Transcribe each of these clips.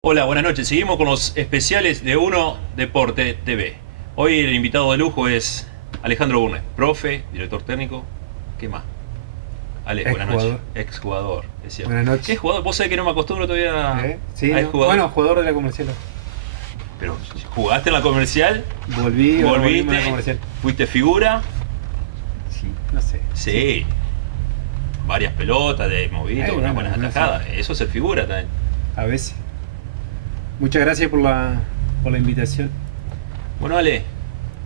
Hola, buenas noches. Seguimos con los especiales de Uno Deporte TV. Hoy el invitado de lujo es Alejandro Burnes, profe, director técnico. ¿Qué más? Ale, buenas noches. Exjugador, es cierto. Buenas noches. ¿Es jugador? Vos sabés que no me acostumbro todavía Sí, a no. jugador. Bueno, jugador de la comercial. Pero jugaste en la comercial, Volviste, volviste, a la comercial. fuiste figura. Sí, no sé. Sí. Varias pelotas de movito, unas buenas atajadas. Eso es el figura también. A veces. Muchas gracias por la invitación. Bueno, Ale,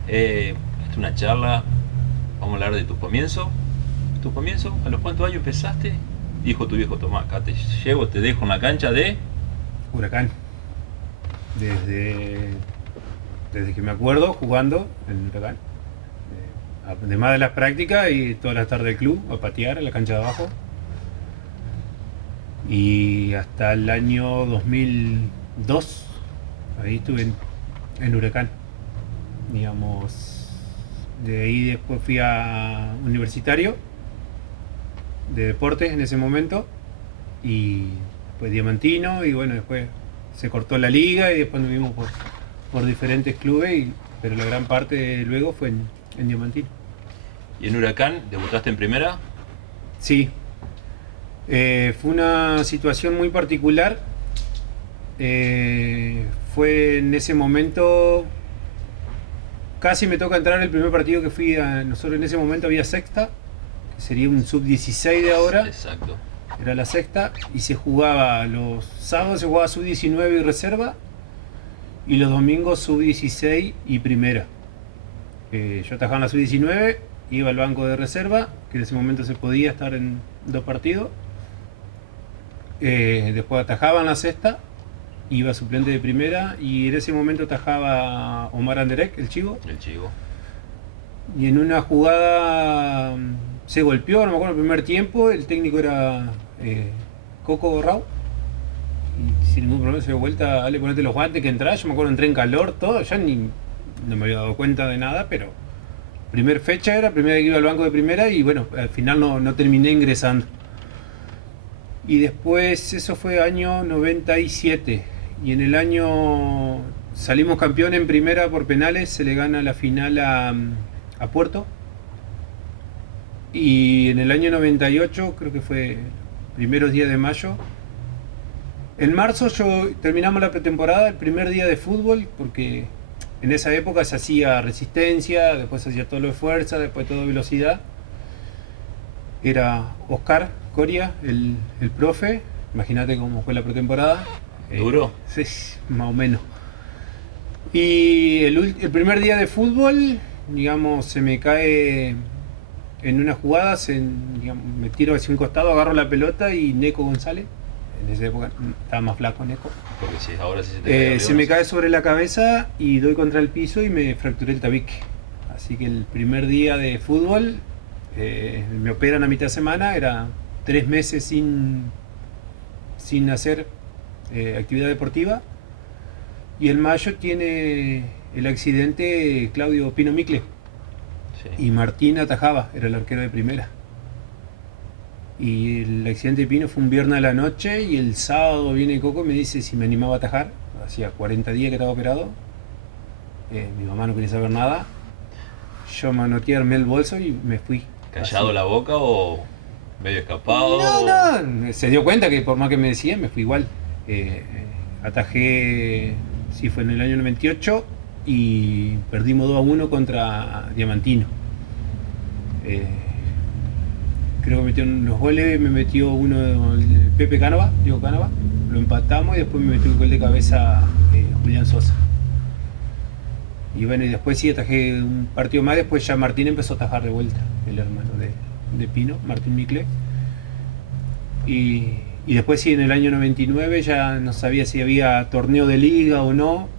esta es una charla. Vamos a hablar de tu comienzo. ¿Tu comienzo? ¿A los cuántos años empezaste? Dijo tu viejo: Tomás, acá te llevo, te dejo en la cancha de Huracán. Desde que me acuerdo jugando en Huracán. Además de las prácticas y todas las tardes del club, a patear en la cancha de abajo. Y hasta el año 2002, ahí estuve en Huracán. Digamos, de ahí después fui a Universitario de Deportes en ese momento. Y después Diamantino, y bueno, después se cortó la liga y después nos vimos por diferentes clubes, pero la gran parte luego fue en Diamantino. ¿Y en Huracán debutaste en primera? Sí, fue una situación muy particular. Fue en ese momento, casi me toca entrar el primer partido que fui a. Nosotros en ese momento había sexta, que sería un sub-16 de ahora. Exacto. Era la sexta, y se jugaba los sábados, se jugaba sub-19 y reserva, y los domingos sub-16 y primera. Yo atajaba en la sub-19, iba al banco de reserva, que en ese momento se podía estar en 2 partidos. Después atajaba en la sexta, iba suplente de primera, y en ese momento atajaba Omar Anderek, el Chivo. El Chivo. Y en una jugada se golpeó, no me acuerdo, el primer tiempo, el técnico era Coco Rau, y sin ningún problema se dio vuelta: dale, ponete los guantes que entrás. Yo me acuerdo, entré en calor, todo, ya no me había dado cuenta de nada, pero primera fecha era, primera que iba al banco de primera, y bueno, al final no terminé ingresando. Y después, eso fue año 97, y en el año salimos campeón en primera por penales, se le gana la final a Puerto. Y en el año 98, creo que fue primeros días de mayo, en marzo terminamos la pretemporada, el primer día de fútbol, porque en esa época se hacía resistencia, después se hacía todo lo de fuerza, después todo de velocidad. Era Oscar Coria, el profe. Imagínate cómo fue la pretemporada. ¿Duro? Sí, más o menos. Y el primer día de fútbol, digamos, se me cae en una jugada, me tiro hacia un costado, agarro la pelota, y Neco González, en esa época estaba más flaco Neco, Porque sí, ahora sí se te cae se me cae sobre la cabeza y doy contra el piso y me fracturé el tabique. Así que el primer día de fútbol, me operan a mitad de semana, era 3 meses sin hacer actividad deportiva. Y en mayo tiene el accidente Claudio Pino Micle. Sí. Y Martín atajaba, era el arquero de primera. Y el accidente de Pino fue un viernes a la noche, y el sábado viene Coco y me dice si me animaba a atajar. Hacía 40 días que estaba operado. Mi mamá no quería saber nada. Yo manoteé, armé el bolso y me fui. ¿Callado así. la boca o medio escapado? No, se dio cuenta que por más que me decía, me fui igual. Atajé, sí, fue en el año 98, y perdimos 2-1 contra Diamantino. Creo que metieron los goles, me metió uno el Pepe Cánova, Diego Cánova, lo empatamos, y después me metió el gol de cabeza Julián Sosa. Y bueno, y después sí atajé un partido más, después ya Martín empezó a atajar de vuelta, el hermano de Pino, Martín Micle. Y después sí, en el año 99 ya no sabía si había torneo de liga o no,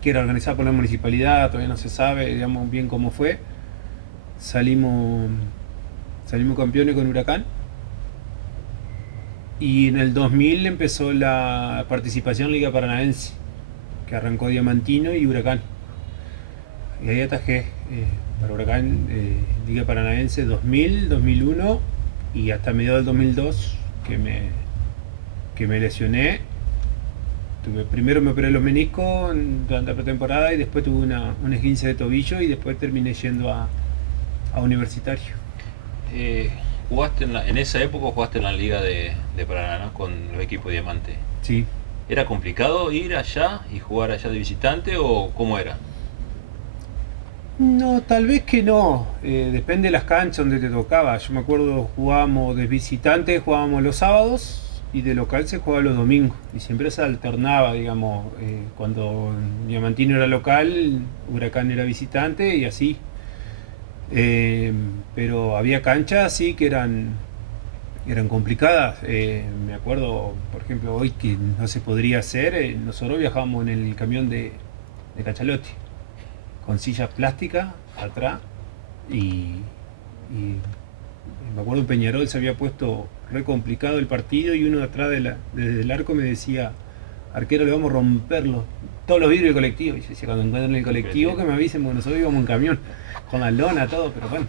que era organizado por la municipalidad, todavía no se sabe, digamos, bien cómo fue. Salimos campeones con Huracán. Y en el 2000 empezó la participación en Liga Paranaense, que arrancó Diamantino y Huracán. Y ahí atajé para Huracán, Liga Paranaense 2000, 2001 y hasta mediados del 2002 que me lesioné. Primero me operé los meniscos durante la pretemporada y después tuve un esguince de tobillo y después terminé yendo a Universitario. ¿Jugaste en esa época jugaste en la Liga de Paraná con los equipos Diamante? Sí. ¿Era complicado ir allá y jugar allá de visitante o cómo era? No, tal vez que no. Depende de las canchas donde te tocaba. Yo me acuerdo jugábamos de visitante, jugábamos los sábados y de local se jugaba los domingos. Y siempre se alternaba, digamos. Cuando Diamantino era local, Huracán era visitante y así. Pero había canchas sí que eran complicadas. Me acuerdo, por ejemplo, hoy que no se podría hacer. Nosotros viajábamos en el camión de Cachalote con sillas plásticas atrás y me acuerdo en Peñarol se había puesto re complicado el partido y uno de atrás desde el arco me decía: arquero, le vamos a romper todos los vidrios del colectivo. Y yo decía: cuando encuentren el colectivo que me avisen, porque nosotros íbamos en camión con la lona, todo. Pero bueno,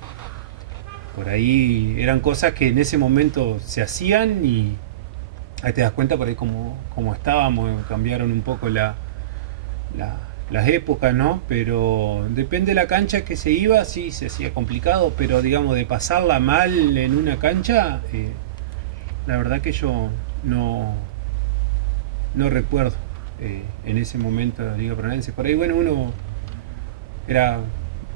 por ahí eran cosas que en ese momento se hacían y ahí te das cuenta por ahí como estábamos. Cambiaron un poco las épocas, ¿no? Pero depende de la cancha que se iba, sí se hacía complicado, pero digamos de pasarla mal en una cancha, la verdad que yo no recuerdo en ese momento la Liga Paranaense. Por ahí, bueno, uno era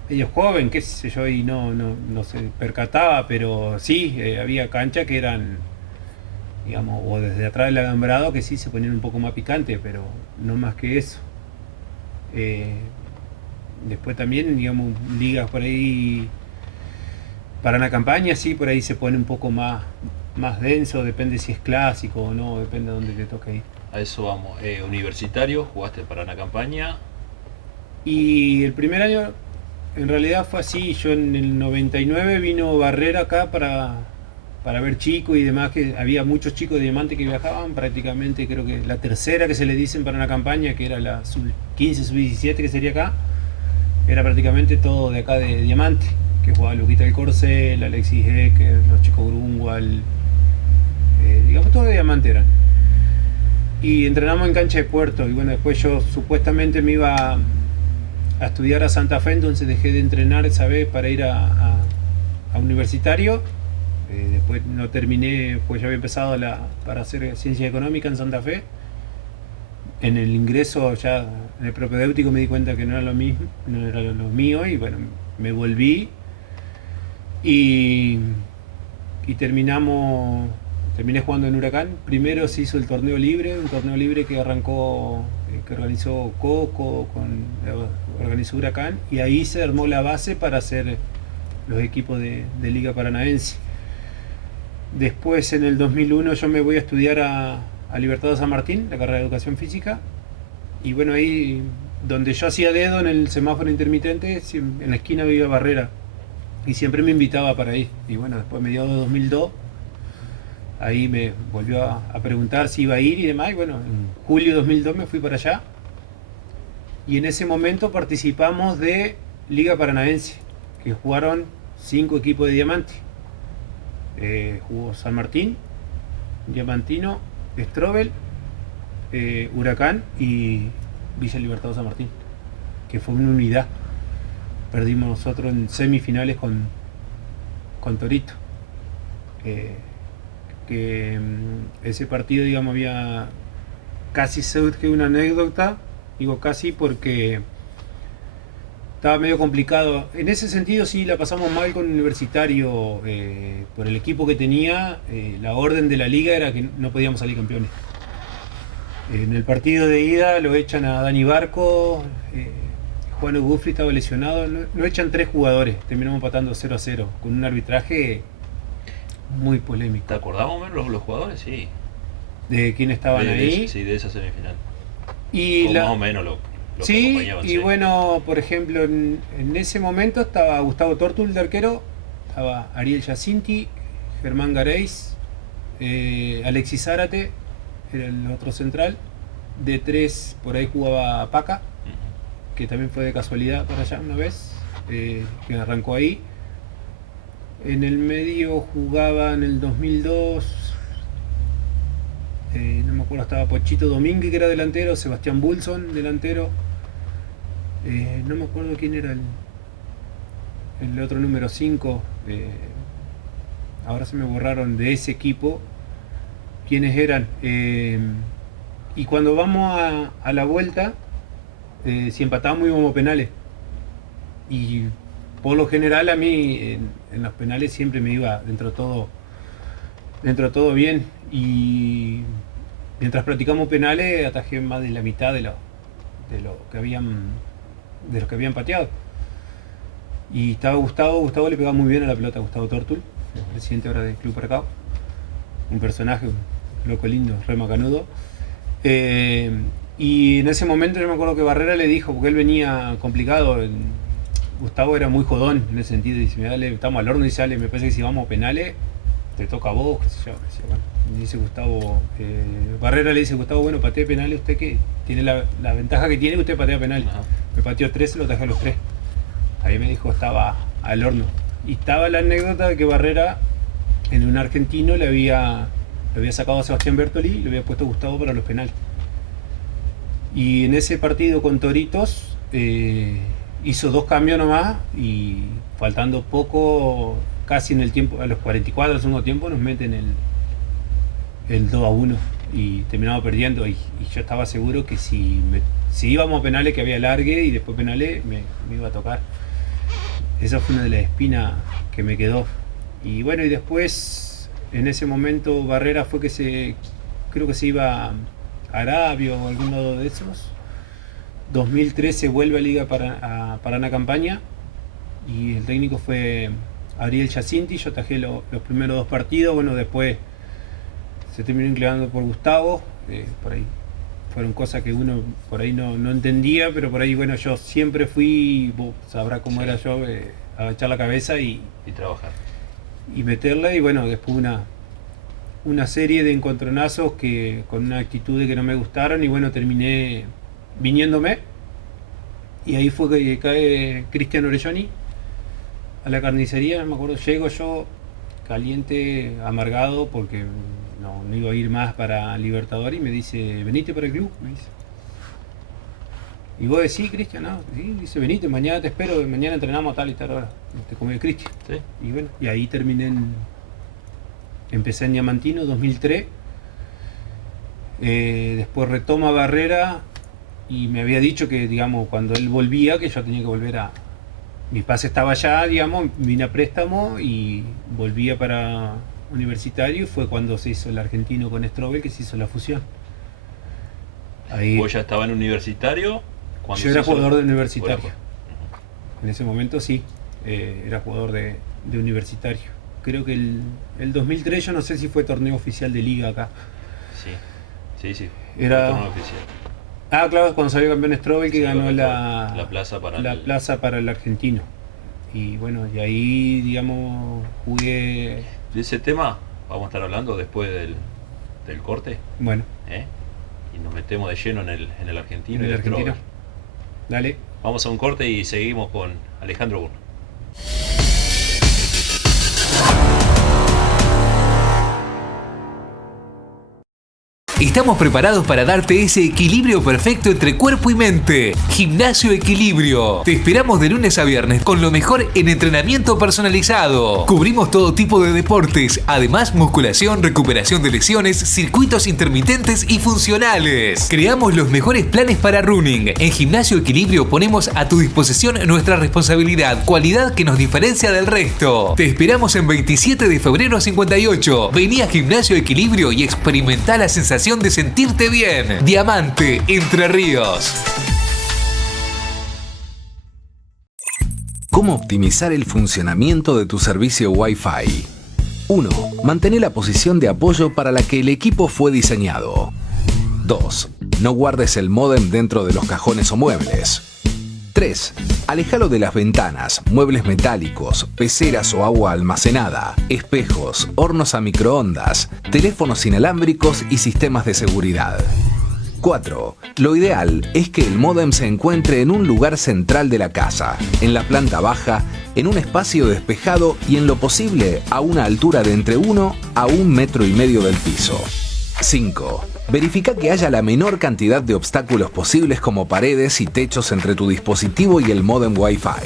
ellos joven, qué sé yo, y no se percataba, pero sí, había canchas que eran, digamos, o desde atrás del alambrado que sí se ponían un poco más picantes, pero no más que eso. Después también, digamos, ligas por ahí para una campaña, sí, por ahí se pone un poco más denso, depende si es clásico o no, depende de dónde te toque ir. A eso vamos. Universitario, jugaste para una campaña. Y el primer año en realidad fue así. Yo en el 99 vino Barrera acá para ver chicos y demás, que había muchos chicos de Diamante que viajaban, prácticamente creo que la tercera que se le dicen para una campaña, que era la sub-15, sub-17 que sería acá, era prácticamente todo de acá de Diamante, que jugaba Luquita del Corcel, Alexis Hecker, los chicos Grunwald, digamos todos de Diamante eran. Y entrenamos en cancha de Puerto, y bueno, después yo supuestamente me iba a estudiar a Santa Fe, entonces dejé de entrenar esa vez para ir a Universitario. Después no terminé, pues ya había empezado para hacer ciencia económica en Santa Fe. En el ingreso ya en el propedéutico me di cuenta que no era lo mismo, no era lo mío, y bueno, me volví y terminé jugando en Huracán. Primero se hizo el torneo libre, un torneo libre que arrancó, que organizó Coco, organizó Huracán, y ahí se armó la base para hacer los equipos de Liga Paranaense. Después en el 2001 yo me voy a estudiar a Libertad de San Martín, la carrera de Educación Física, y bueno, ahí donde yo hacía dedo en el semáforo intermitente, en la esquina había Barrera y siempre me invitaba para ir. Y bueno, después mediados de 2002 ahí me volvió a preguntar si iba a ir y demás, y bueno, en julio de 2002 me fui para allá y en ese momento participamos de Liga Paranaense, que jugaron 5 equipos de Diamante. Jugó San Martín, Diamantino, Strobel, Huracán y Villa Libertad de San Martín, que fue una unidad. Perdimos nosotros en semifinales con Torito. Ese partido, digamos, había casi que una anécdota, digo casi porque estaba medio complicado. En ese sentido sí la pasamos mal con Universitario, por el equipo que tenía. La orden de la liga era que no podíamos salir campeones. En el partido de ida lo echan a Dani Barco, Juan Gufri estaba lesionado, lo echan 3 jugadores, terminamos empatando 0-0, con un arbitraje muy polémico. ¿Te acordás más o menos los jugadores? Sí. ¿De quién estaban ahí? Sí, de esa semifinal. Y o más o menos lo sí, que acompañaban. Y bueno, por ejemplo, en ese momento estaba Gustavo Tortul de arquero, estaba Ariel Jacinti, Germán Gareis, Alexis Zárate, era el otro central. De 3 por ahí jugaba Paca, que también fue de casualidad para allá una vez, que arrancó ahí. En el medio jugaba en el 2002, no me acuerdo, estaba Pochito Domínguez, que era delantero, Sebastián Bulson, delantero. No me acuerdo quién era el otro número 5. Ahora se me borraron de ese equipo quiénes eran. Y cuando vamos a la vuelta, si empatábamos íbamos a penales. Y por lo general a mí en los penales siempre me iba dentro de todo bien. Y mientras practicamos penales atajé más de la mitad de los que habían pateado. Y estaba Gustavo le pegaba muy bien a la pelota, Gustavo Tortul, el presidente ahora del Club Paracao. Un personaje, un loco lindo, re macanudo. Y en ese momento yo me acuerdo que Barrera le dijo, porque él venía complicado, Gustavo era muy jodón en ese sentido, dice, dale, estamos al horno, dice, dale, me parece que si vamos a penales, te toca a vos, qué sé yo. Dice Gustavo, Barrera le dice, Gustavo, bueno, patee penales, usted que tiene la ventaja que tiene, usted patea penales. Ajá. Me pateó 3, lo atajé a los 3. Ahí me dijo, estaba al horno. Y estaba la anécdota de que Barrera en un argentino le había sacado a Sebastián Bertoli y le había puesto a Gustavo para los penales. Y en ese partido con Toritos hizo 2 cambios nomás y faltando poco, casi en el tiempo, a los 44 del segundo tiempo, nos meten el 2-1 y terminamos perdiendo. Y yo estaba seguro que si íbamos a penales, que había largue y después penales, me iba a tocar. Esa fue una de las espinas que me quedó. Y bueno, y después, en ese momento, Barrera fue creo que se iba a Arabia o algún lado de esos. 2013 vuelve a Liga Paraná Campaña y el técnico fue Ariel Jacinti. Yo atajé los primeros 2 partidos. Bueno, después se terminó inclinando por Gustavo. Por ahí fueron cosas que uno por ahí no entendía, pero por ahí, bueno, yo siempre fui, vos sabrás cómo era yo, agachar la cabeza y trabajar. Y meterla, y bueno, después una serie de encontronazos con una actitud de que no me gustaron, y bueno, terminé viniéndome. Y ahí fue que cae Cristian Orelloni a la carnicería, me acuerdo, llego yo caliente, amargado, porque no iba a ir más para Libertadores, y me dice, venite para el club, me dice. Y vos decís, Cristian, no, sí, dice, venite, mañana te espero, mañana entrenamos a tal y tal hora, como el Cristian. ¿Sí? Y bueno, y ahí empecé en Diamantino, 2003. Después retoma Barrera y me había dicho que, digamos, cuando él volvía, que yo tenía que volver mi pase estaba allá, digamos, vine a préstamo y volvía para Universitario, y fue cuando se hizo el argentino con Strobel, que se hizo la fusión. Ahí, ¿Vos ya estabas en Universitario? Yo era jugador de Universitario. En ese momento sí, era jugador de Universitario. Creo que el 2003, yo no sé si fue torneo oficial de liga acá. Sí. Era torneo oficial. Ah, claro, cuando salió campeón Strobel, que Sí, ganó la plaza para el argentino. Y bueno, y ahí, digamos, jugué. De ese tema vamos a estar hablando después del corte. Bueno. Y nos metemos de lleno en el argentino. En el argentino. Dale. Vamos a un corte y seguimos con Alejandro Burne. Estamos preparados para darte ese equilibrio perfecto entre cuerpo y mente. Gimnasio Equilibrio. Te esperamos de lunes a viernes con lo mejor en entrenamiento personalizado. Cubrimos todo tipo de deportes, además musculación, recuperación de lesiones, circuitos intermitentes y funcionales. Creamos los mejores planes para running. En Gimnasio Equilibrio ponemos a tu disposición nuestra responsabilidad, cualidad que nos diferencia del resto. Te esperamos en 27 de febrero 58. Vení a Gimnasio Equilibrio y experimenta la sensación de sentirte bien. Diamante, Entre Ríos. ¿Cómo optimizar el funcionamiento de tu servicio Wi-Fi? 1. Mantén la posición de apoyo para la que el equipo fue diseñado. 2. No guardes el módem dentro de los cajones o muebles. 3. Aléjalo de las ventanas, muebles metálicos, peceras o agua almacenada, espejos, hornos a microondas, teléfonos inalámbricos y sistemas de seguridad. 4. Lo ideal es que el módem se encuentre en un lugar central de la casa, en la planta baja, en un espacio despejado y en lo posible a una altura de entre 1 a 1,5 metros del piso. 5. Verifica que haya la menor cantidad de obstáculos posibles como paredes y techos entre tu dispositivo y el módem Wi-Fi.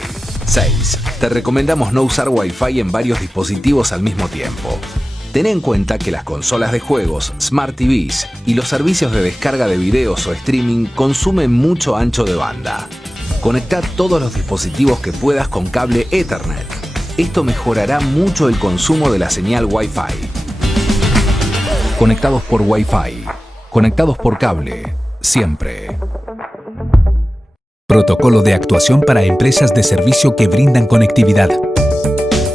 6. Te recomendamos no usar Wi-Fi en varios dispositivos al mismo tiempo. Ten en cuenta que las consolas de juegos, Smart TVs y los servicios de descarga de videos o streaming consumen mucho ancho de banda. Conecta todos los dispositivos que puedas con cable Ethernet. Esto mejorará mucho el consumo de la señal Wi-Fi. Conectados por Wi-Fi. Conectados por cable. Siempre. Protocolo de actuación para empresas de servicio que brindan conectividad.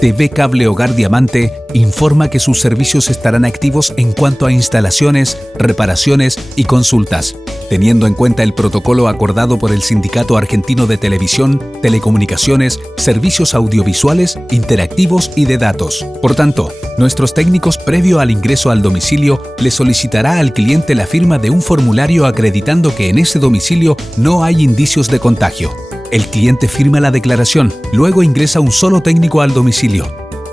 TV Cable Hogar Diamante informa que sus servicios estarán activos en cuanto a instalaciones, reparaciones y consultas, teniendo en cuenta el protocolo acordado por el Sindicato Argentino de Televisión, Telecomunicaciones, Servicios Audiovisuales, Interactivos y de Datos. Por tanto, nuestros técnicos, previo al ingreso al domicilio, le solicitará al cliente la firma de un formulario acreditando que en ese domicilio no hay indicios de contagio. El cliente firma la declaración, luego ingresa un solo técnico al domicilio.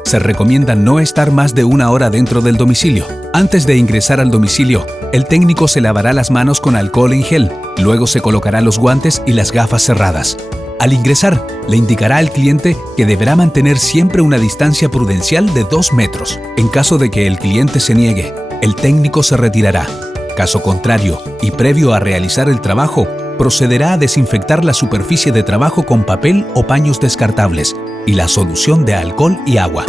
Se recomienda no estar más de 1 hora dentro del domicilio. Antes de ingresar al domicilio, el técnico se lavará las manos con alcohol en gel, luego se colocará los guantes y las gafas cerradas. Al ingresar, le indicará al cliente que deberá mantener siempre una distancia prudencial de 2 metros. En caso de que el cliente se niegue, el técnico se retirará. Caso contrario, y previo a realizar el trabajo, procederá a desinfectar la superficie de trabajo con papel o paños descartables y la solución de alcohol y agua.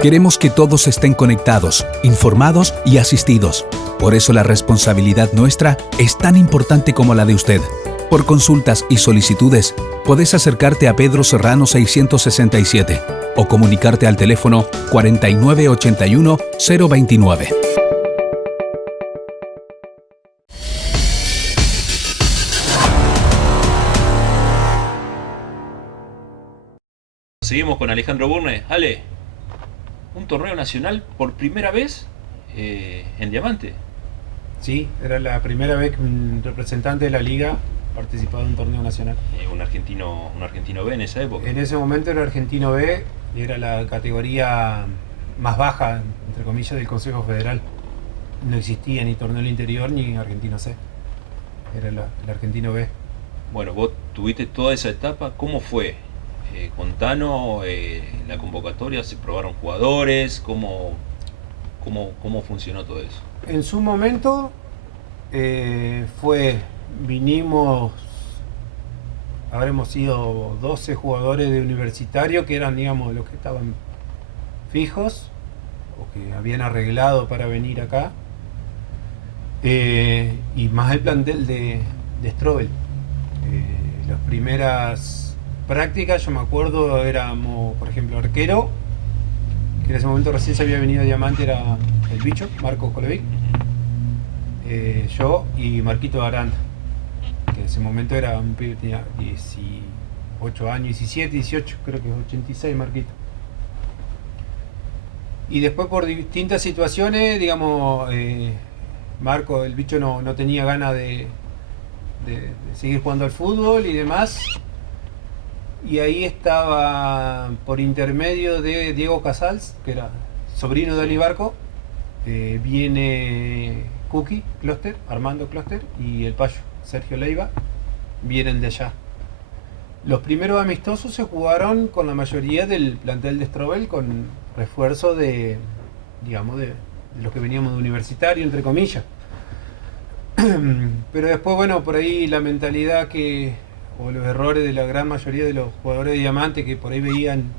Queremos que todos estén conectados, informados y asistidos. Por eso la responsabilidad nuestra es tan importante como la de usted. Por consultas y solicitudes, podés acercarte a Pedro Serrano 667 o comunicarte al teléfono 4981 029. Seguimos con Alejandro Burne. Ale, un torneo nacional por primera vez en Diamante. Sí, era la primera vez que un representante de la liga participaba en un torneo nacional. Un argentino B en esa época. En ese momento era Argentino B y era la categoría más baja, entre comillas, del Consejo Federal. No existía ni torneo del interior ni Argentino C. Era el Argentino B. Bueno, vos tuviste toda esa etapa. ¿Cómo fue? Contanos la convocatoria, ¿se probaron jugadores? ¿Cómo funcionó todo eso? En su momento vinimos, habremos sido 12 jugadores de Universitario que eran, digamos, los que estaban fijos o que habían arreglado para venir acá, y más el plantel de Strobel. Las primeras prácticas, yo me acuerdo, éramos, por ejemplo, arquero, que en ese momento recién se había venido a Diamante, era el bicho, Marco Colovic, yo y Marquito Aranda, que en ese momento era un pibe, tenía 18 años, 17, 18, creo que es 86 Marquito. Y después por distintas situaciones, digamos, Marco, el bicho, no tenía ganas de seguir jugando al fútbol y demás. Y ahí estaba, por intermedio de Diego Casals, que era sobrino de Ali Barco, viene Cookie Closter, Armando Closter, y el Payo, Sergio Leiva, vienen de allá. Los primeros amistosos se jugaron con la mayoría del plantel de Strobel, con refuerzo de los que veníamos de Universitario, entre comillas. Pero después, bueno, por ahí la mentalidad o los errores de la gran mayoría de los jugadores de Diamante, que por ahí veían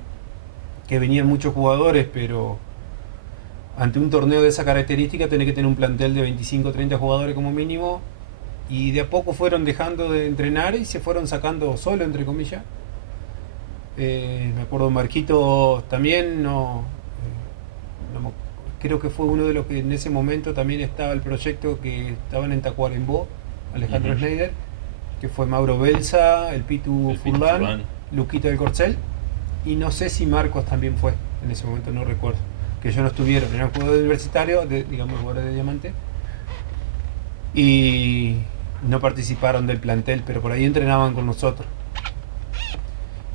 que venían muchos jugadores, pero ante un torneo de esa característica tenés que tener un plantel de 25 o 30 jugadores como mínimo, y de a poco fueron dejando de entrenar y se fueron sacando solo, entre comillas. Me acuerdo Marquito también, no me creo que fue uno de los que en ese momento también estaba el proyecto que estaban en Tacuarembó, Alejandro Schneider, que fue Mauro Belsa, el Pitu Furlan, Luquito del Corcel, y no sé si Marcos también fue, en ese momento no recuerdo, que ellos no estuvieron, eran jugadores universitarios, digamos jugadores de Diamante, y no participaron del plantel, pero por ahí entrenaban con nosotros.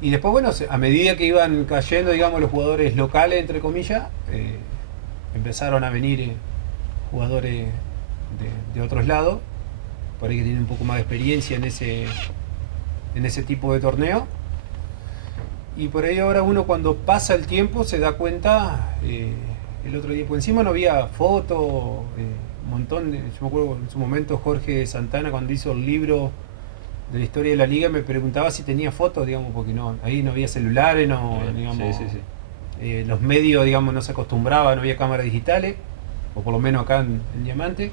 Y después, bueno, a medida que iban cayendo, digamos, los jugadores locales, entre comillas, empezaron a venir jugadores de otros lados, por ahí que tienen un poco más de experiencia en ese tipo de torneo. Y por ahí ahora uno cuando pasa el tiempo se da cuenta, el otro día, por encima no había fotos, un montón yo me acuerdo en su momento Jorge Santana cuando hizo el libro de la historia de la liga me preguntaba si tenía fotos, digamos, porque no, ahí no había celulares, no, digamos, los medios, digamos, no se acostumbraban, no había cámaras digitales, o por lo menos acá en Diamante.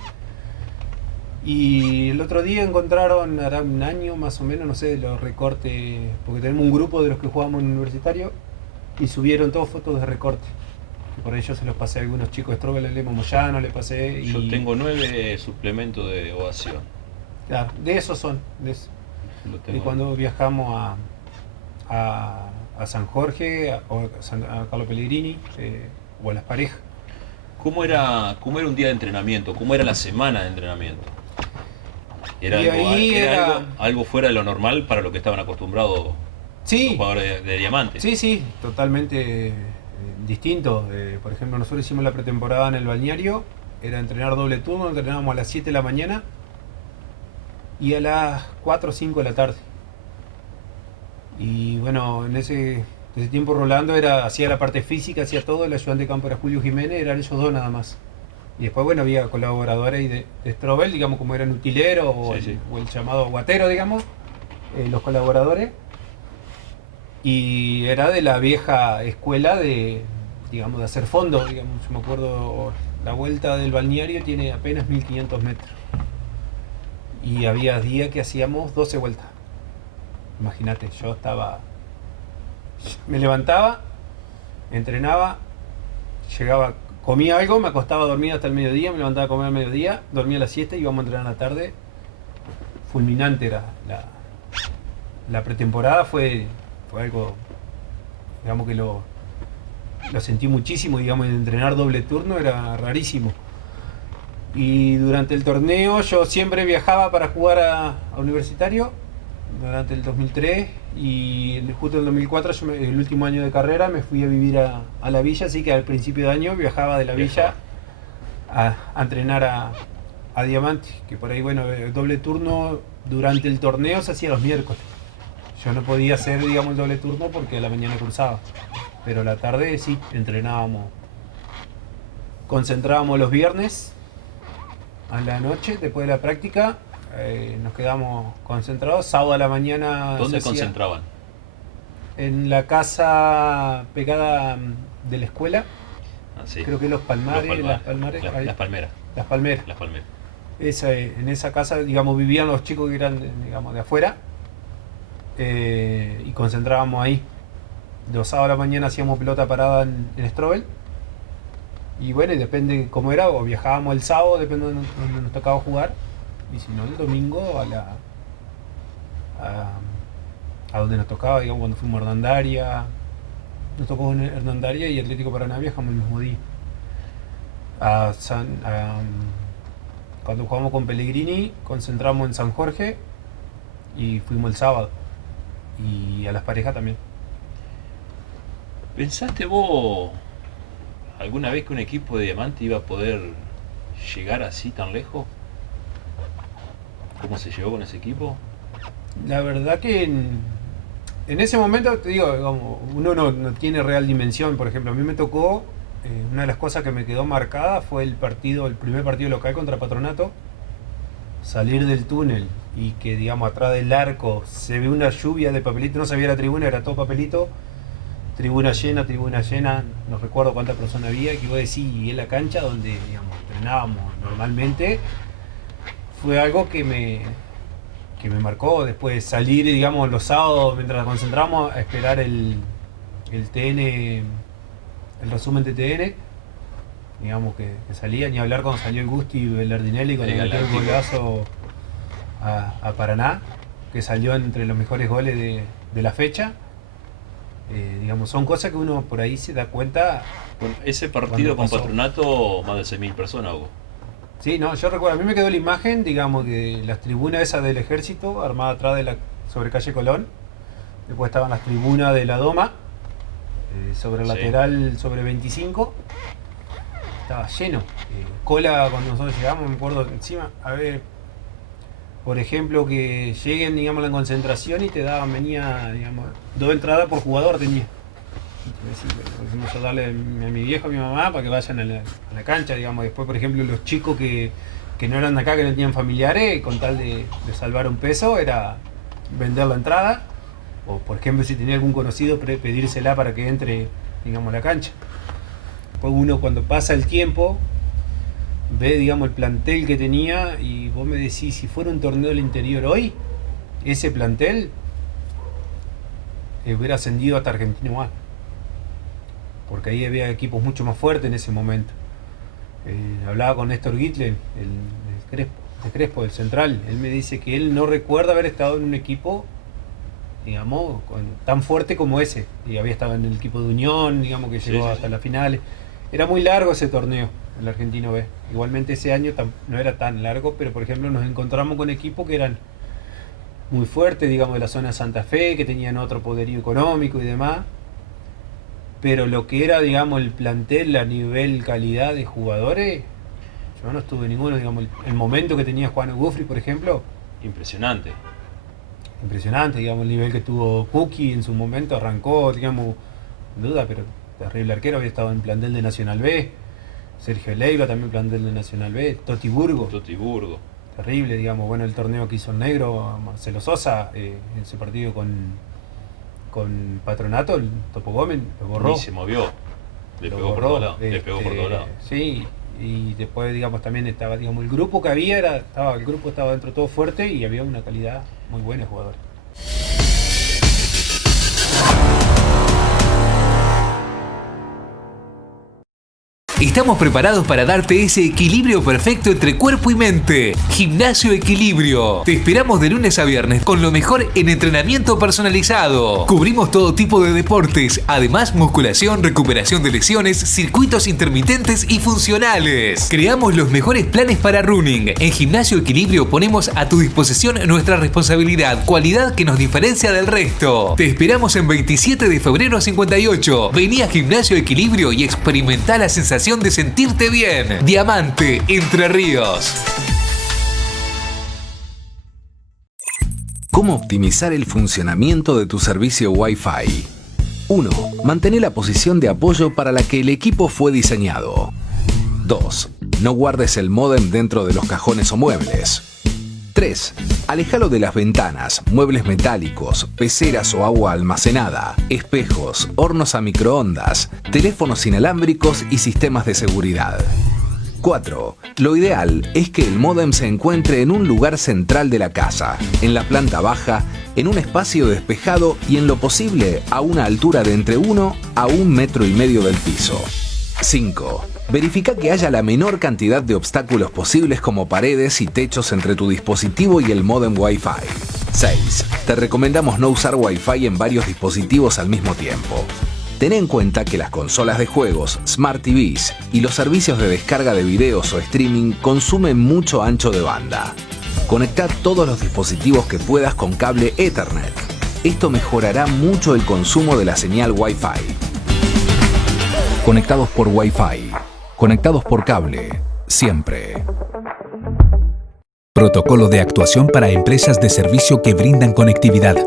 Y el otro día encontraron, hará un año más o menos, no sé, los recortes, porque tenemos un grupo de los que jugamos en universitario, y subieron todas fotos de recorte. Por ello se los pasé a algunos chicos de Strobel, Lemo Moyano, le pasé. Y... Yo tengo 9 suplementos de ovación. Claro, de esos son, de eso. Y cuando viajamos a San Jorge, a Carlo Pellegrini, o a Las Parejas. ¿Cómo era un día de entrenamiento? ¿Cómo era la semana de entrenamiento? ¿Era algo fuera de lo normal para lo que estaban acostumbrados los jugadores de Diamante? Sí, totalmente distinto. Por ejemplo, nosotros hicimos la pretemporada en el balneario, era entrenar doble turno, entrenábamos a las 7 de la mañana y a las 4 o 5 de la tarde. Y bueno, en ese tiempo Rolando hacía la parte física, hacía todo, el ayudante de campo era Julio Jiménez, eran ellos dos nada más. Y después, bueno, había colaboradores ahí de Strobel, digamos, como eran utileros o el llamado guatero, digamos, los colaboradores. Y era de la vieja escuela de hacer fondo, digamos. Yo me acuerdo, la vuelta del balneario tiene apenas 1500 metros. Y había días que hacíamos 12 vueltas. Imagínate, me levantaba, entrenaba, llegaba, comía algo, me acostaba a dormir hasta el mediodía, me levantaba a comer al mediodía, dormía a las 7 y íbamos a entrenar a la tarde. Fulminante era la pretemporada, fue algo, digamos que lo sentí muchísimo, digamos, entrenar doble turno era rarísimo. Y durante el torneo yo siempre viajaba para jugar a universitario, durante el 2003, y justo en el 2004, el último año de carrera, me fui a vivir a la villa, así que al principio de año viajaba de la villa a entrenar a Diamante, que por ahí, bueno, el doble turno durante el torneo se hacía los miércoles. Yo no podía hacer, digamos, el doble turno porque a la mañana cruzaba, pero a la tarde sí, entrenábamos. Concentrábamos los viernes a la noche, después de la práctica, nos quedamos concentrados. Sábado a la mañana. ¿Dónde concentraban? En la casa pegada de la escuela. Creo que Las Palmeras. Las Palmeras. En esa casa, digamos, vivían los chicos que eran, digamos, de afuera. Y concentrábamos ahí. Los sábados a la mañana hacíamos pelota parada en Strobel. Y bueno, y depende cómo era, o viajábamos el sábado, depende de donde nos tocaba jugar. Y si no, el domingo a donde nos tocaba, digamos, cuando fuimos a Hernandaria. Nos tocó en Hernandaria y Atlético Paraná, viajamos el mismo día. Cuando jugamos con Pellegrini, concentramos en San Jorge y fuimos el sábado. Y a Las Parejas también. ¿Pensaste vos alguna vez que un equipo de Diamante iba a poder llegar así tan lejos? ¿Cómo se llegó con ese equipo? La verdad que en ese momento, te digo, como uno no tiene real dimensión. Por ejemplo, a mí me tocó, una de las cosas que me quedó marcada fue el primer partido local contra Patronato. Salir del túnel y que, digamos, atrás del arco se ve una lluvia de papelito, no se veía la tribuna, era todo papelito. Tribuna llena, no recuerdo cuántas personas había, que vos decís, y en la cancha donde, digamos, entrenábamos normalmente, fue algo que me marcó. Después salir, digamos, los sábados mientras nos concentramos a esperar el TN, el resumen de TN, digamos, que salía, ni hablar cuando salió el Gusti Belardinelli con el golazo a Paraná, que salió entre los mejores goles de la fecha. Digamos, son cosas que uno por ahí se da cuenta. Bueno, ese partido con Patronato, más de 6.000 personas hubo. Sí, no, yo recuerdo, a mí me quedó la imagen, digamos, de las tribunas esas del ejército, armada atrás sobre calle Colón. Después estaban las tribunas de la Doma, sobre el lateral, sobre 25. Estaba lleno. Cola cuando nosotros llegamos, me acuerdo encima, a ver, por ejemplo, que lleguen, digamos, a la concentración y venía, digamos, 2 entradas por jugador tenía. Por ejemplo, yo darle a mi viejo, a mi mamá, para que vayan a la cancha, digamos. Después, por ejemplo, los chicos que no eran de acá, que no tenían familiares, con tal de salvar un peso, era vender la entrada. O, por ejemplo, si tenía algún conocido, pedírsela para que entre, digamos, a la cancha. Después uno, cuando pasa el tiempo, ve, digamos, el plantel que tenía y vos me decís, si fuera un torneo del interior hoy, ese plantel hubiera ascendido hasta Argentino A. Porque ahí había equipos mucho más fuertes en ese momento. Hablaba con Néstor Gittler, de Crespo, del Central. Él me dice que él no recuerda haber estado en un equipo, digamos, tan fuerte como ese. Y había estado en el equipo de Unión, digamos, que llegó hasta las finales. Era muy largo ese torneo, el Argentino B. Igualmente ese año no era tan largo, pero por ejemplo nos encontramos con equipos que eran muy fuertes, digamos, de la zona de Santa Fe, que tenían otro poderío económico y demás. Pero lo que era, digamos, el plantel a nivel calidad de jugadores, yo no estuve en ninguno, digamos, el momento que tenía Juan Gufri, por ejemplo. Impresionante, digamos, el nivel que tuvo Cookie en su momento, arrancó, digamos, sin duda, pero terrible arquero, había estado en plantel de Nacional B. Sergio Leiva también plantel de Nacional B. Toti Burgo. Terrible, digamos, bueno, el torneo que hizo el negro, Marcelo Sosa, en ese partido con Patronato, el Topo Gómez lo borró. Y se movió, le pegó por todos lados. Sí, y después, digamos, también estaba, digamos, el grupo que había, el grupo estaba dentro todo fuerte y había una calidad muy buena de jugadores. Estamos preparados para darte ese equilibrio perfecto entre cuerpo y mente. Gimnasio Equilibrio. Te esperamos de lunes a viernes con lo mejor en entrenamiento personalizado. Cubrimos todo tipo de deportes, además musculación, recuperación de lesiones, circuitos intermitentes y funcionales. Creamos los mejores planes para running. En Gimnasio Equilibrio ponemos a tu disposición nuestra responsabilidad, cualidad que nos diferencia del resto. Te esperamos en 27 de febrero 58. Vení a Gimnasio Equilibrio y experimenta la sensación de sentirte bien. Diamante, Entre Ríos. ¿Cómo optimizar el funcionamiento de tu servicio Wi-Fi? 1. Mantén la posición de apoyo para la que el equipo fue diseñado. 2. No guardes el módem dentro de los cajones o muebles. 3. Aléjalo de las ventanas, muebles metálicos, peceras o agua almacenada, espejos, hornos a microondas, teléfonos inalámbricos y sistemas de seguridad. 4. Lo ideal es que el módem se encuentre en un lugar central de la casa, en la planta baja, en un espacio despejado y en lo posible a una altura de entre 1 a 1,5 metros del piso. 5. Verifica que haya la menor cantidad de obstáculos posibles como paredes y techos entre tu dispositivo y el módem Wi-Fi. 6. Te recomendamos no usar Wi-Fi en varios dispositivos al mismo tiempo. Ten en cuenta que las consolas de juegos, Smart TVs y los servicios de descarga de videos o streaming consumen mucho ancho de banda. Conecta todos los dispositivos que puedas con cable Ethernet. Esto mejorará mucho el consumo de la señal Wi-Fi. Conectados por Wi-Fi. Conectados por cable. Siempre. Protocolo de actuación para empresas de servicio que brindan conectividad.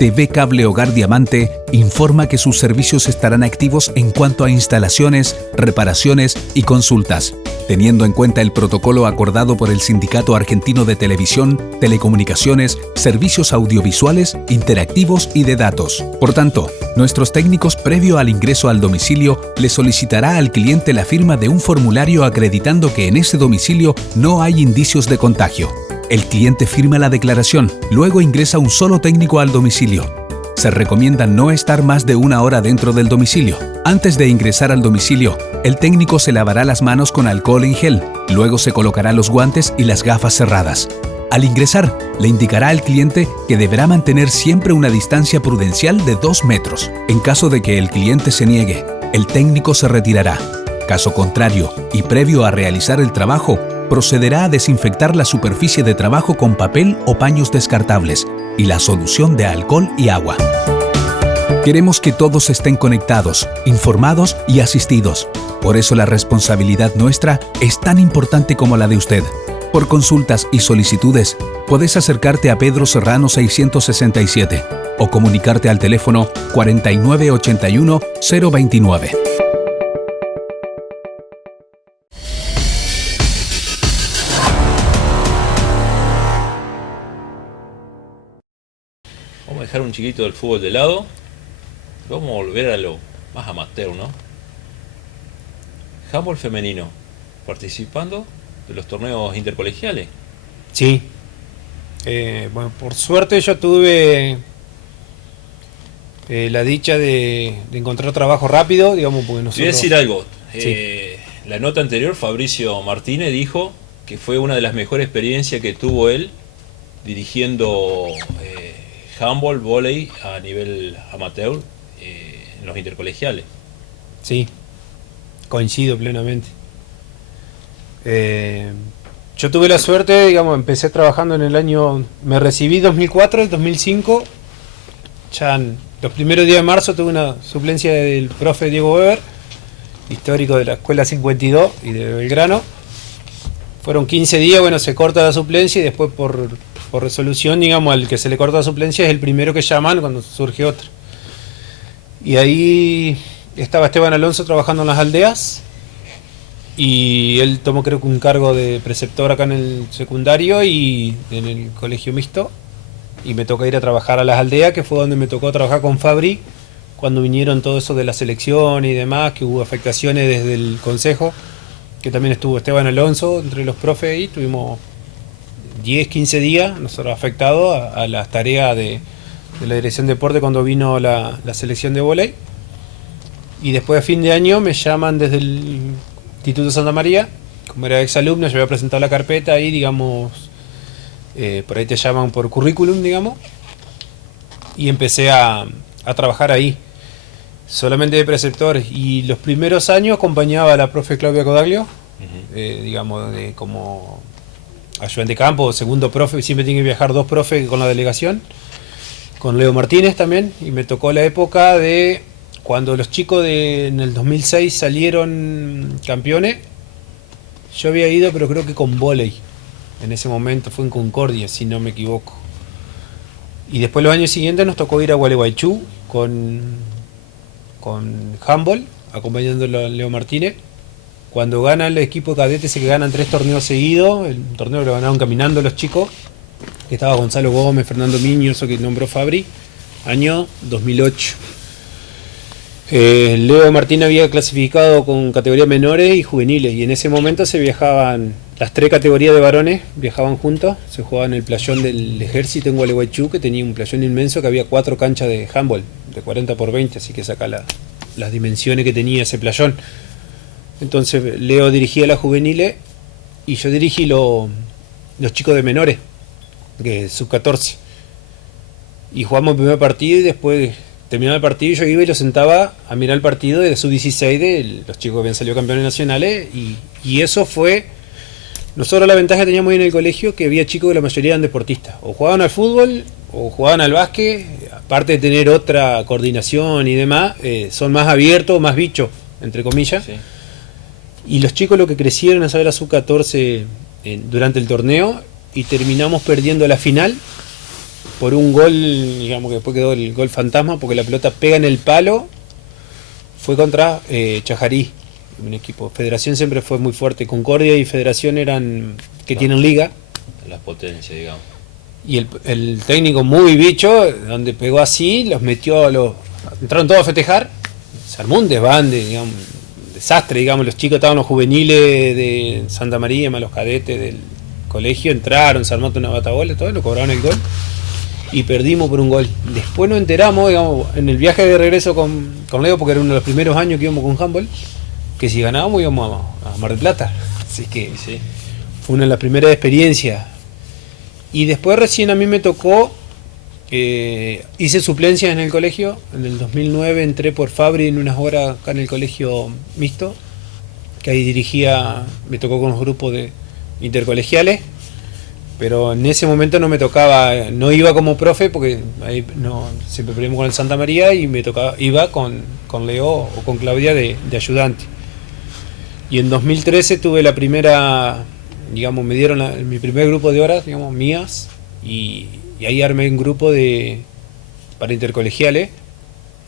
TV Cable Hogar Diamante informa que sus servicios estarán activos en cuanto a instalaciones, reparaciones y consultas, teniendo en cuenta el protocolo acordado por el Sindicato Argentino de Televisión, Telecomunicaciones, Servicios Audiovisuales, Interactivos y de Datos. Por tanto, nuestros técnicos, previo al ingreso al domicilio, le solicitará al cliente la firma de un formulario acreditando que en ese domicilio no hay indicios de contagio. El cliente firma la declaración, luego ingresa un solo técnico al domicilio. Se recomienda no estar más de 1 hora dentro del domicilio. Antes de ingresar al domicilio, el técnico se lavará las manos con alcohol en gel, luego se colocará los guantes y las gafas cerradas. Al ingresar, le indicará al cliente que deberá mantener siempre una distancia prudencial de 2 metros. En caso de que el cliente se niegue, el técnico se retirará. Caso contrario, y previo a realizar el trabajo, procederá a desinfectar la superficie de trabajo con papel o paños descartables y la solución de alcohol y agua. Queremos que todos estén conectados, informados y asistidos. Por eso la responsabilidad nuestra es tan importante como la de usted. Por consultas y solicitudes, puedes acercarte a Pedro Serrano 667 o comunicarte al teléfono 4981 029. Vamos a dejar un chiquito del fútbol de lado. Vamos a volver a lo más amateur, ¿no? Handball femenino, participando de los torneos intercolegiales. Sí. Bueno, por suerte yo tuve la dicha de encontrar trabajo rápido, digamos, porque nosotros... Voy a decir algo. Sí. La nota anterior, Fabricio Martínez dijo que fue una de las mejores experiencias que tuvo él dirigiendo handball, vóley a nivel amateur en los intercolegiales. Sí, coincido plenamente. Yo tuve la suerte, digamos, empecé trabajando en el año... Me recibí 2004, el 2005. Ya en los primeros días de marzo tuve una suplencia del profe Diego Weber, histórico de la Escuela 52 y de Belgrano. Fueron 15 días, bueno, se corta la suplencia y después por resolución, digamos, al que se le corta la suplencia es el primero que llaman cuando surge otra. Y ahí estaba Esteban Alonso trabajando en las aldeas y él tomó, creo que, un cargo de preceptor acá en el secundario y en el colegio mixto, y me tocó ir a trabajar a las aldeas, que fue donde me tocó trabajar con Fabri cuando vinieron todo eso de la selección y demás, que hubo afectaciones desde el consejo, que también estuvo Esteban Alonso entre los profes ahí. Tuvimos 10, 15 días nosotros afectados a las tareas de la dirección de deporte cuando vino la selección de vóley. Y después a fin de año me llaman desde el Instituto Santa María, como era exalumno, yo había presentado la carpeta ahí, digamos, por ahí te llaman por currículum, digamos, y empecé a trabajar ahí, solamente de preceptor. Y los primeros años acompañaba a la profe Claudia Codaglio, digamos, como ayudante de campo, segundo profe, siempre tiene que viajar 2 profes con la delegación, con Leo Martínez también, y me tocó la época de cuando los chicos en el 2006 salieron campeones. Yo había ido, pero creo que con vóley, en ese momento fue en Concordia, si no me equivoco. Y después los años siguientes nos tocó ir a Gualeguaychú con handball, acompañándolo a Leo Martínez. Cuando gana el equipo cadete, se que ganan 3 torneos seguidos, el torneo lo ganaron caminando los chicos, que estaba Gonzalo Gómez, Fernando Miño, eso que nombró Fabri, año 2008. Leo Martínez había clasificado con categorías menores y juveniles, y en ese momento se viajaban, las 3 categorías de varones viajaban juntos, se jugaban en el playón del Ejército en Gualeguaychú, que tenía un playón inmenso, que había 4 canchas de handball, de 40 por 20, así que saca las dimensiones que tenía ese playón. Entonces Leo dirigía las juveniles y yo dirigí los chicos de menores, que sub-14. Y jugamos el primer partido y después terminaba el partido y yo iba y lo sentaba a mirar el partido de sub-16 de los chicos que habían salido campeones nacionales, y eso fue... Nosotros la ventaja que teníamos ahí en el colegio, que había chicos que la mayoría eran deportistas, o jugaban al fútbol o jugaban al básquet, aparte de tener otra coordinación y demás, son más abiertos, más bichos, entre comillas. Sí. Y los chicos lo que crecieron a saber a sub-14 durante el torneo, y terminamos perdiendo la final por un gol, digamos que después quedó el gol fantasma, porque la pelota pega en el palo. Fue contra Chajarí, un equipo. Federación siempre fue muy fuerte. Concordia y Federación eran que tienen liga. Las potencias, digamos. Y el técnico muy bicho, donde pegó así, los metió, entraron todos a festejar. Se armó un desbande, digamos, un desastre, digamos. Los chicos estaban los juveniles de Santa María, más los cadetes del colegio, entraron, se armó una batabola, todo, lo cobraron el gol. y perdimos por un gol. Después nos enteramos, digamos, en el viaje de regreso con Leo, porque era uno de los primeros años que íbamos con handball, que si ganábamos íbamos a Mar del Plata. Así que Sí. fue una de las primeras experiencias. Y después recién a mí me tocó, hice suplencias en el colegio. En el 2009 entré por Fabri en unas horas acá en el colegio mixto, que ahí dirigía, me tocó con los grupos de intercolegiales. Pero en ese momento no me tocaba, no iba como profe porque ahí no, siempre perdimos con el Santa María y me tocaba, iba con Leo o con Claudia de ayudante. Y en 2013 tuve la primera, digamos, me dieron mi primer grupo de horas, digamos, mías, y ahí armé un grupo para intercolegiales,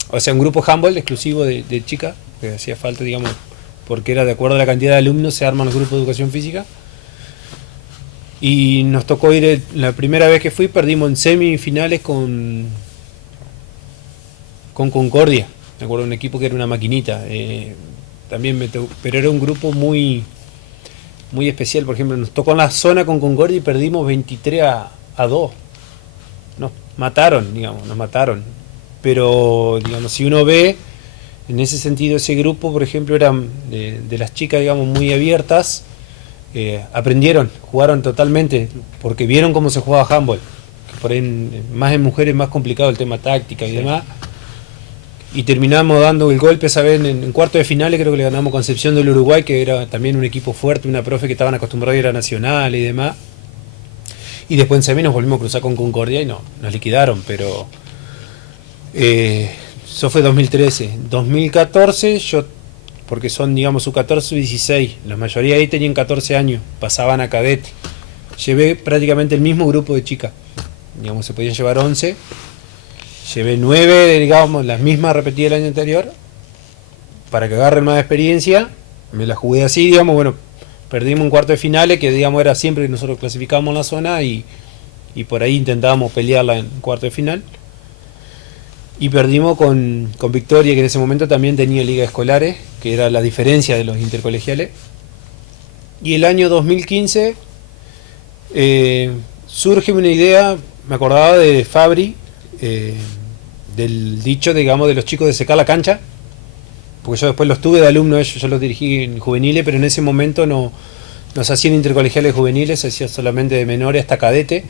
o sea, un grupo handball exclusivo de chicas, que hacía falta, digamos, porque era de acuerdo a la cantidad de alumnos, se arman los grupos de educación física. Y nos tocó ir, la primera vez que fui, perdimos en semifinales con Concordia. Me acuerdo de un equipo que era una maquinita. También pero era un grupo muy especial. Por ejemplo, nos tocó en la zona con Concordia y perdimos 23-2. Nos mataron, digamos, nos mataron. Pero, digamos, si uno ve, en ese sentido, ese grupo, por ejemplo, eran de las chicas, digamos, muy abiertas. Aprendieron, jugaron totalmente, porque vieron cómo se jugaba handball, que por ahí más en mujeres es más complicado el tema táctica y demás, y terminamos dando el golpe esa vez en cuarto de finales. Creo que le ganamos Concepción del Uruguay, que era también un equipo fuerte, una profe que estaban acostumbrados a ir a Nacional y demás, y después en semi nos volvimos a cruzar con Concordia y nos liquidaron. Pero eso fue 2013. 2014 yo, porque son, digamos, su 14 y 16, la mayoría ahí tenían 14 años, pasaban a cadete. Llevé prácticamente el mismo grupo de chicas, digamos, se podían llevar 11, llevé 9, digamos, las mismas repetidas el año anterior, para que agarren más experiencia. Me la jugué así, digamos, bueno, perdimos un cuarto de finales, que digamos era siempre que nosotros clasificábamos la zona, y por ahí intentábamos pelearla en cuarto de final. Y perdimos con Victoria, que en ese momento también tenía ligas escolares, que era la diferencia de los intercolegiales. Y el año 2015 surge una idea, me acordaba de Fabri, del dicho, digamos, de los chicos de secar la cancha, porque yo después los tuve de alumno, yo los dirigí en juveniles, pero en ese momento no se hacían intercolegiales juveniles, se hacía solamente de menores hasta cadete.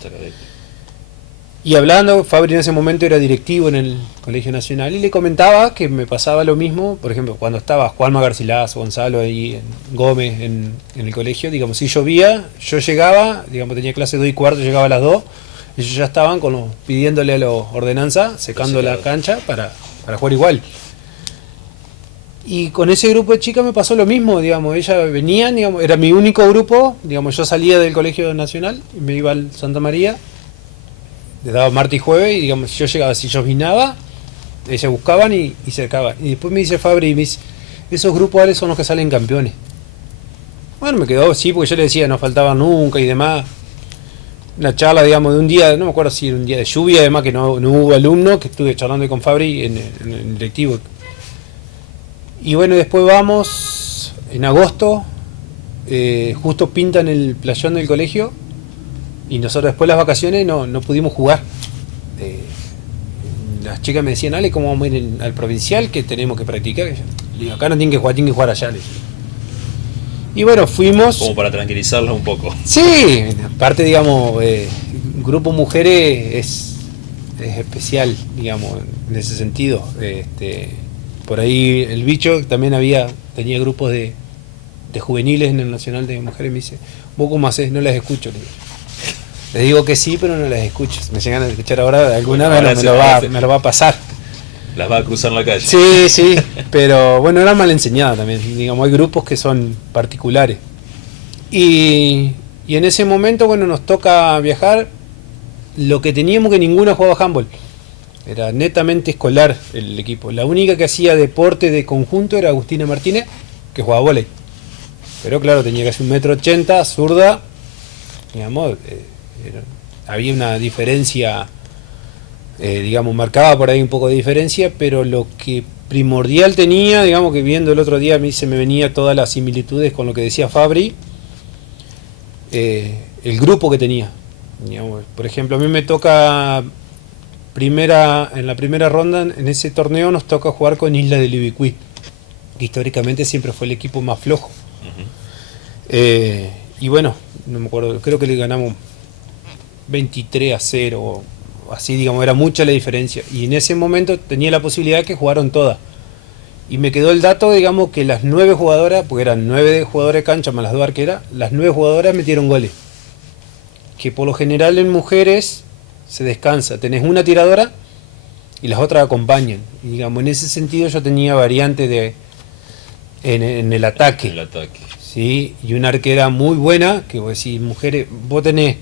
Y hablando, Fabri en ese momento era directivo en el Colegio Nacional, y le comentaba que me pasaba lo mismo, por ejemplo, cuando estaba Juanma Garcilaso, Gonzalo ahí, Gómez en el colegio, digamos, si llovía, yo llegaba, digamos, tenía clase 2:15, llegaba a las 2, y ellos ya estaban pidiéndole a los ordenanzas, secando la cancha para jugar igual. Y con ese grupo de chicas me pasó lo mismo, digamos, ellas venían, digamos, era mi único grupo, digamos, yo salía del Colegio Nacional y me iba al Santa María. Les daba martes y jueves, y digamos, yo llegaba, si yo vinaba, ellas buscaban y cercaban. Y después me dice Fabri, esos grupos Ale son los que salen campeones. Bueno, me quedó así, porque yo le decía, no faltaban nunca y demás. Una charla, digamos, de un día, no me acuerdo si era un día de lluvia, además que no hubo alumnos, que estuve charlando con Fabri en el directivo. Y bueno, después vamos, en agosto, justo pintan el playón del colegio, y nosotros después de las vacaciones no pudimos jugar. Las chicas me decían, Ale, ¿cómo vamos a ir al provincial? Que tenemos que practicar. Le digo, acá no tienen que jugar allá. Y bueno, fuimos. Como para tranquilizarlas un poco. Sí, aparte, digamos, grupo mujeres es especial, digamos, en ese sentido. Por ahí el bicho también tenía grupos de juveniles en el Nacional de Mujeres. Me dice, ¿vos cómo hacés? No las escucho. Les digo que sí, pero no las escucho. Me llegan a escuchar ahora, alguna vez me lo va a pasar. Las va a cruzar en la calle. Sí, pero bueno, era mal enseñada también. Digamos, hay grupos que son particulares. Y en ese momento, bueno, nos toca viajar. Lo que teníamos, que ninguna jugaba handball. Era netamente escolar el equipo. La única que hacía deporte de conjunto era Agustina Martínez, que jugaba vóley. Pero claro, tenía casi 1,80 m, zurda. Digamos, había una diferencia, digamos, marcaba por ahí un poco de diferencia, pero lo que primordial tenía, digamos, que viendo el otro día a mí se me venía todas las similitudes con lo que decía Fabri, el grupo que tenía. Digamos, por ejemplo, a mí me toca la primera ronda, en ese torneo nos toca jugar con Isla de Libicuí, que históricamente siempre fue el equipo más flojo. Y bueno, no me acuerdo, creo que le ganamos 23-0, así digamos, era mucha la diferencia. Y en ese momento tenía la posibilidad que jugaron todas. Y me quedó el dato, digamos, que las 9 jugadoras, porque eran 9 jugadores de cancha más las 2 arqueras, las 9 jugadoras metieron goles. Que por lo general en mujeres se descansa, tenés una tiradora y las otras acompañan. Y digamos, en ese sentido yo tenía variante en el ataque. El ataque. ¿Sí? Y una arquera muy buena, que vos decís, mujeres, vos tenés,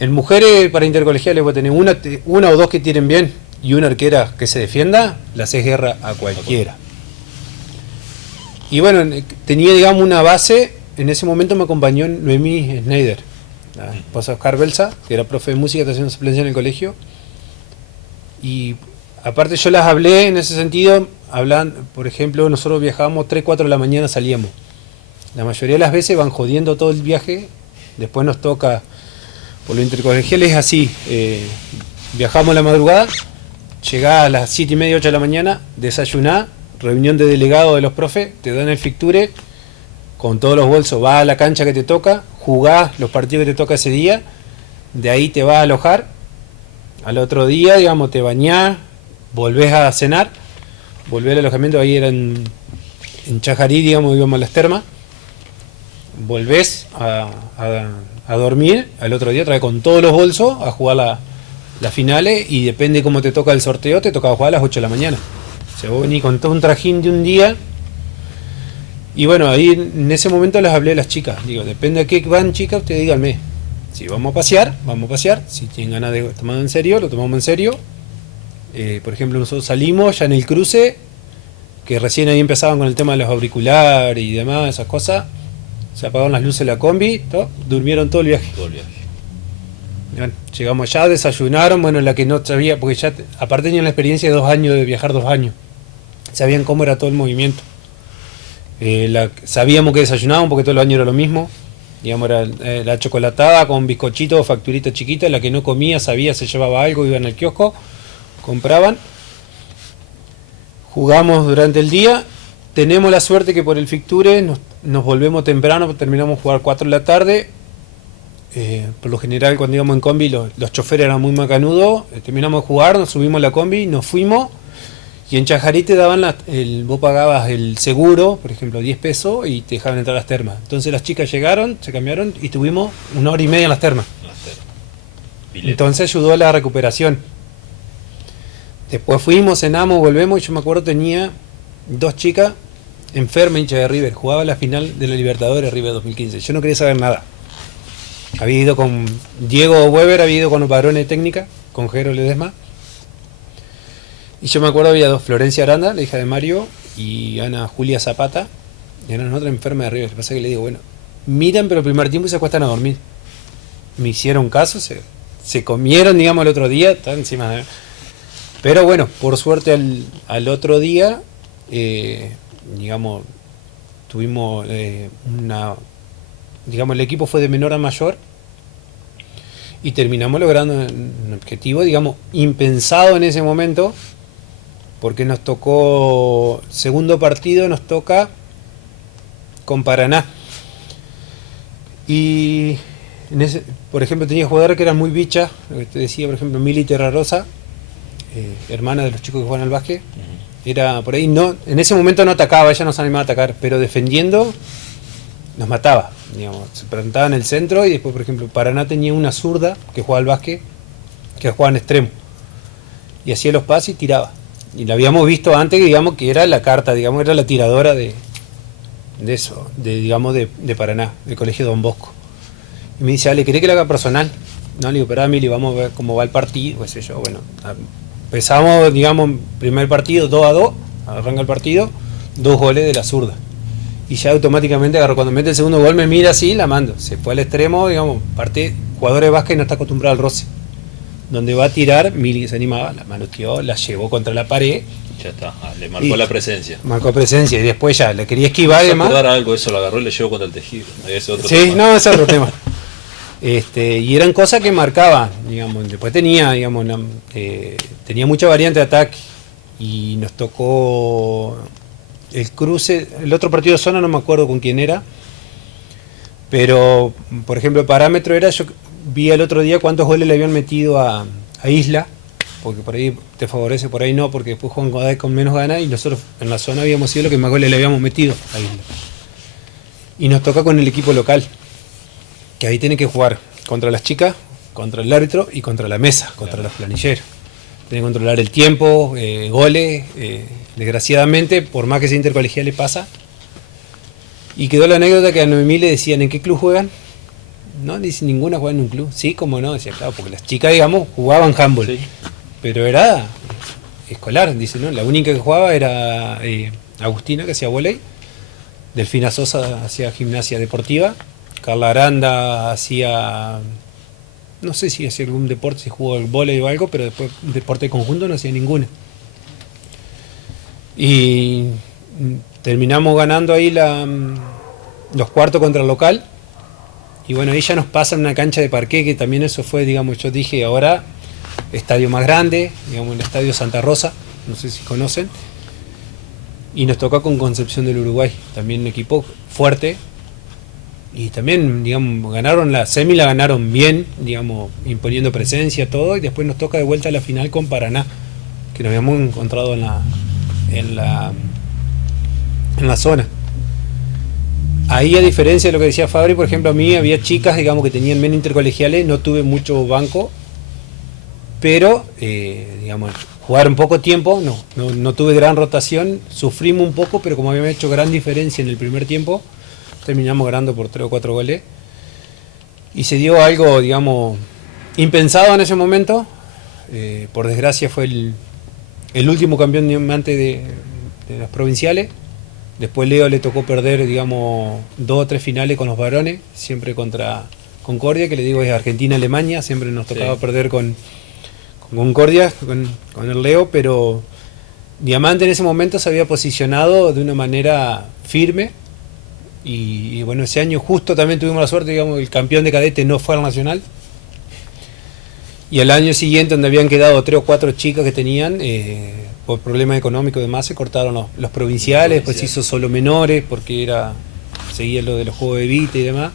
en mujeres para intercolegiales vos tenés una o dos que tienen bien, y una arquera que se defienda, le haces guerra a cualquiera. Y bueno, tenía, digamos, una base. En ese momento me acompañó Noemí Schneider, la esposa de Oscar Belsa, que era profe de música, está haciendo suplencia en el colegio. Y aparte yo las hablé en ese sentido, por ejemplo, nosotros viajábamos 3, 4 de la mañana, salíamos. La mayoría de las veces van jodiendo todo el viaje, después nos toca, por lo intercolegial es así, viajamos a la madrugada, llegás a las 7:30, 8 de la mañana, desayunás, reunión de delegados de los profes, te dan el ficture, con todos los bolsos, vas a la cancha que te toca, jugás los partidos que te toca ese día, de ahí te vas a alojar, al otro día, digamos, te bañás, volvés a cenar, volvés al alojamiento, ahí era en Chajarí, digamos, íbamos a las termas, volvés a dormir, al otro día otra vez con todos los bolsos a jugar las finales, y depende cómo te toca el sorteo, te toca jugar a las 8 de la mañana. O sea, vos venís con todo un trajín de un día. Y bueno, ahí en ese momento les hablé a las chicas. Digo, depende a qué van, chicas, ustedes díganme. Si vamos a pasear, vamos a pasear. Si tienen ganas de tomarlo en serio, lo tomamos en serio. Por ejemplo, nosotros salimos ya en el cruce, que recién ahí empezaban con el tema de los auriculares y demás, esas cosas. Se apagaron las luces de la combi, durmieron todo el viaje. Bueno, llegamos allá, desayunaron, bueno, la que no sabía, porque ya aparte tenían la experiencia de 2 años, de viajar 2 años. Sabían cómo era todo el movimiento. Sabíamos que desayunaban porque todos los años era lo mismo. Digamos, era la chocolatada con bizcochito o facturita chiquita. La que no comía, sabía, se llevaba algo, iban al kiosco, compraban. Jugamos durante el día. Tenemos la suerte que por el ficture nos volvemos temprano, terminamos de jugar 4 de la tarde. Por lo general, cuando íbamos en combi, los choferes eran muy macanudos. Terminamos de jugar, nos subimos a la combi, nos fuimos. Y en Chajarí te daban vos pagabas el seguro, por ejemplo, 10 pesos, y te dejaban entrar a las termas. Entonces las chicas llegaron, se cambiaron y estuvimos 1 hora y media en las termas. Entonces ayudó a la recuperación. Después fuimos, cenamos, volvemos, y yo me acuerdo tenía 2 chicas enfermas, hinchas de River. Jugaba la final de la Libertadores River 2015. Yo no quería saber nada. Había ido con Diego Weber, había ido con los varones de técnica, con Jero Ledesma. Y yo me acuerdo había 2, Florencia Aranda, la hija de Mario, y Ana Julia Zapata, y eran otra enferma de River. Lo que pasa es que le digo, bueno, miran pero el primer tiempo y se acuestan a dormir. Me hicieron caso, se comieron, digamos, el otro día, está encima de... Pero bueno, por suerte al otro día, digamos, tuvimos digamos, el equipo fue de menor a mayor y terminamos logrando un objetivo, digamos, impensado en ese momento, porque nos tocó, segundo partido nos toca con Paraná. Y por ejemplo, tenía jugadores que eran muy bichas, lo que te decía, por ejemplo, Mili Terrarosa, hermana de los chicos que juegan al básquet, era por ahí, no, en ese momento no atacaba, ella no se animaba a atacar, pero defendiendo nos mataba, digamos, se plantaba en el centro. Y después, por ejemplo, Paraná tenía una zurda que jugaba al básquet, que jugaba en extremo, y hacía los pases y tiraba. Y la habíamos visto antes, digamos, que era la carta, digamos, era la tiradora de eso, digamos, de Paraná, del colegio Don Bosco. Y me dice, Ale, ¿querés que lo haga personal? No, le digo, pero Mili, vamos a ver cómo va el partido, qué sé yo. Bueno, empezamos, digamos, primer partido 2-2, arranca el partido, 2 goles de la zurda. Y ya automáticamente agarró, cuando mete el segundo gol me mira así, la mando. Se fue al extremo, digamos, parte, jugador de básquet no está acostumbrado al roce. Donde va a tirar, Mili se animaba, la manoteó, la llevó contra la pared. Ya está, le marcó la presencia. Marcó presencia y después ya le quería esquivar y demás. Dar algo, eso lo agarró y le llevó contra el tejido. Sí, no, ese es otro tema. Y eran cosas que marcaban, digamos. Después tenía, digamos, tenía mucha variante de ataque y nos tocó el cruce, el otro partido de zona no me acuerdo con quién era, pero por ejemplo el parámetro era, yo vi el otro día cuántos goles le habían metido a Isla, porque por ahí te favorece, por ahí no, porque después juegan con menos ganas y nosotros en la zona habíamos sido los que más goles le habíamos metido a Isla. Y nos toca con el equipo local, que ahí tienen que jugar contra las chicas, contra el árbitro y contra la mesa, contra los planilleros. Tienen que controlar el tiempo, goles, desgraciadamente, por más que sea intercolegial le pasa. Y quedó la anécdota que a Noemí le decían, ¿en qué club juegan? No, dice, ninguna juega en un club. Sí, como no, decía, claro, porque las chicas, digamos, jugaban handball. Sí. Pero era escolar, dice, ¿no? La única que jugaba era Agustina, que hacía vóley. Delfina Sosa hacía gimnasia deportiva. Carla Aranda hacía, no sé si hacía algún deporte, si jugó el vóley o algo, pero después deporte de conjunto no hacía ninguna. Y terminamos ganando ahí los cuartos contra el local. Y bueno, ahí ya nos pasa en una cancha de parqué, que también eso fue, digamos, yo dije, ahora estadio más grande, digamos, el estadio Santa Rosa, no sé si conocen. Y nos tocó con Concepción del Uruguay, también un equipo fuerte. Y también, digamos, ganaron la semi, la ganaron bien, digamos, imponiendo presencia, todo. Y después nos toca de vuelta a la final con Paraná, que nos habíamos encontrado en la zona. Ahí, a diferencia de lo que decía Fabri, por ejemplo, a mí había chicas, digamos, que tenían menos intercolegiales, no tuve mucho banco, pero, digamos, jugaron poco tiempo, no tuve gran rotación, sufrimos un poco, pero como habíamos hecho gran diferencia en el primer tiempo, terminamos ganando por 3 o 4 goles. Y se dio algo, digamos, impensado en ese momento. Por desgracia fue el último campeón diamante de las provinciales. Después Leo le tocó perder, digamos, 2 o 3 finales con los varones, siempre contra Concordia, que le digo es Argentina-Alemania, siempre nos tocaba perder con Concordia, con el Leo, pero Diamante en ese momento se había posicionado de una manera firme. Y bueno, ese año justo también tuvimos la suerte, digamos, el campeón de cadete no fue al Nacional. Y al año siguiente, donde habían quedado 3 o 4 chicas que tenían, por problemas económicos y demás, se cortaron los provinciales, después se hizo solo menores, porque seguía lo de los juegos de Vita y demás,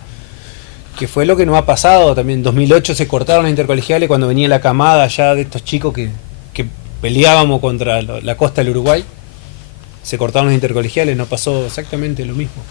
que fue lo que nos ha pasado también. En 2008 se cortaron las intercolegiales cuando venía la camada ya de estos chicos que peleábamos contra la costa del Uruguay. Se cortaron las intercolegiales, nos pasó exactamente lo mismo.